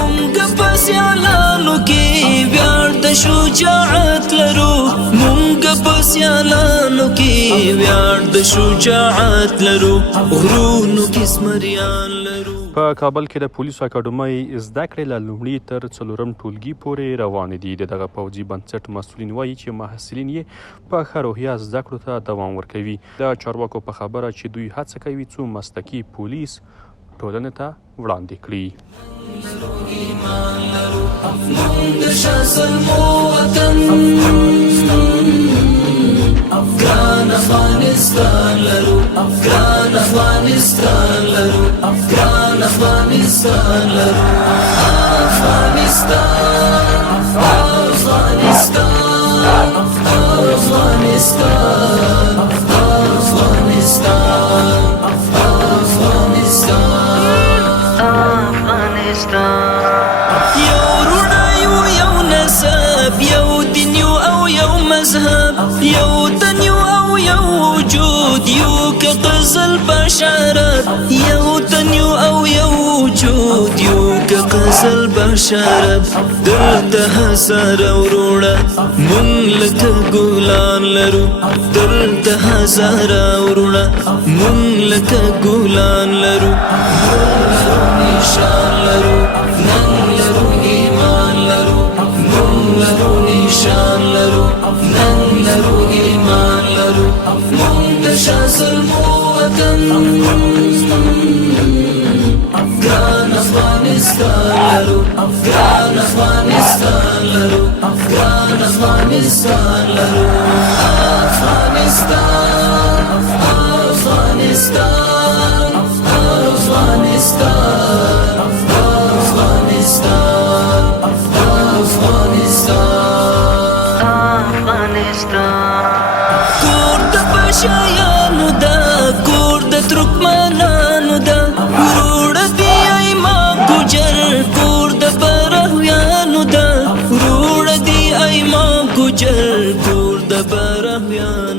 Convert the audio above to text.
مونږ په سیالانو کې ویاړ د شجاعت لرو مونږ په سیالانو کې ویاړ د شجاعت لرو غرونو کې زمریان لرو. په کابل کې د پولیسو اکاډمۍ زده کړې له لومړي تر څلورم ټولګي پورې روانې دي. د دغه پوځي بنسټ مسؤلین وایي چې محصلین یې په ښه روحیه زده کړو ته دوام ورکوي. د چارواکو په خبره چې دوی هڅه کوي څو مسلکي پولیس ټولنې ته وړاندې کړي. افغان افغانستان لرو افغان افغانستان لرو افغان افغانستان لرو افغانستان افغانستان افغانستان افغانستان افغانستان یو روڼا یو نسب یو دین او یو مذهب یو تن او یو وجود یو که قزل بشارت یو تن او یو وجود یو که قزل بشارت دلته هزار وروڼه مونږ لکه ګلان لرو دلته هزار وروڼه مونږ لکه ګلان لرو نشان لرو نن لرو ایمان لرو مونږ لرو نشان لرو نن لرو ایمان لرو مونږ د شاه ظلمو وطن افغان افغانستان لرو افغان افغانستان لرو افغان افغانستان لرو افغانستان افغانستان افغانستان افغانستان افغانستان کور د بشایانو دا کور د ترکمنانو دا وروړه دی ایما ګجر کور د برهویانو دا وروړه دی ایما ګجر کور د برهویانو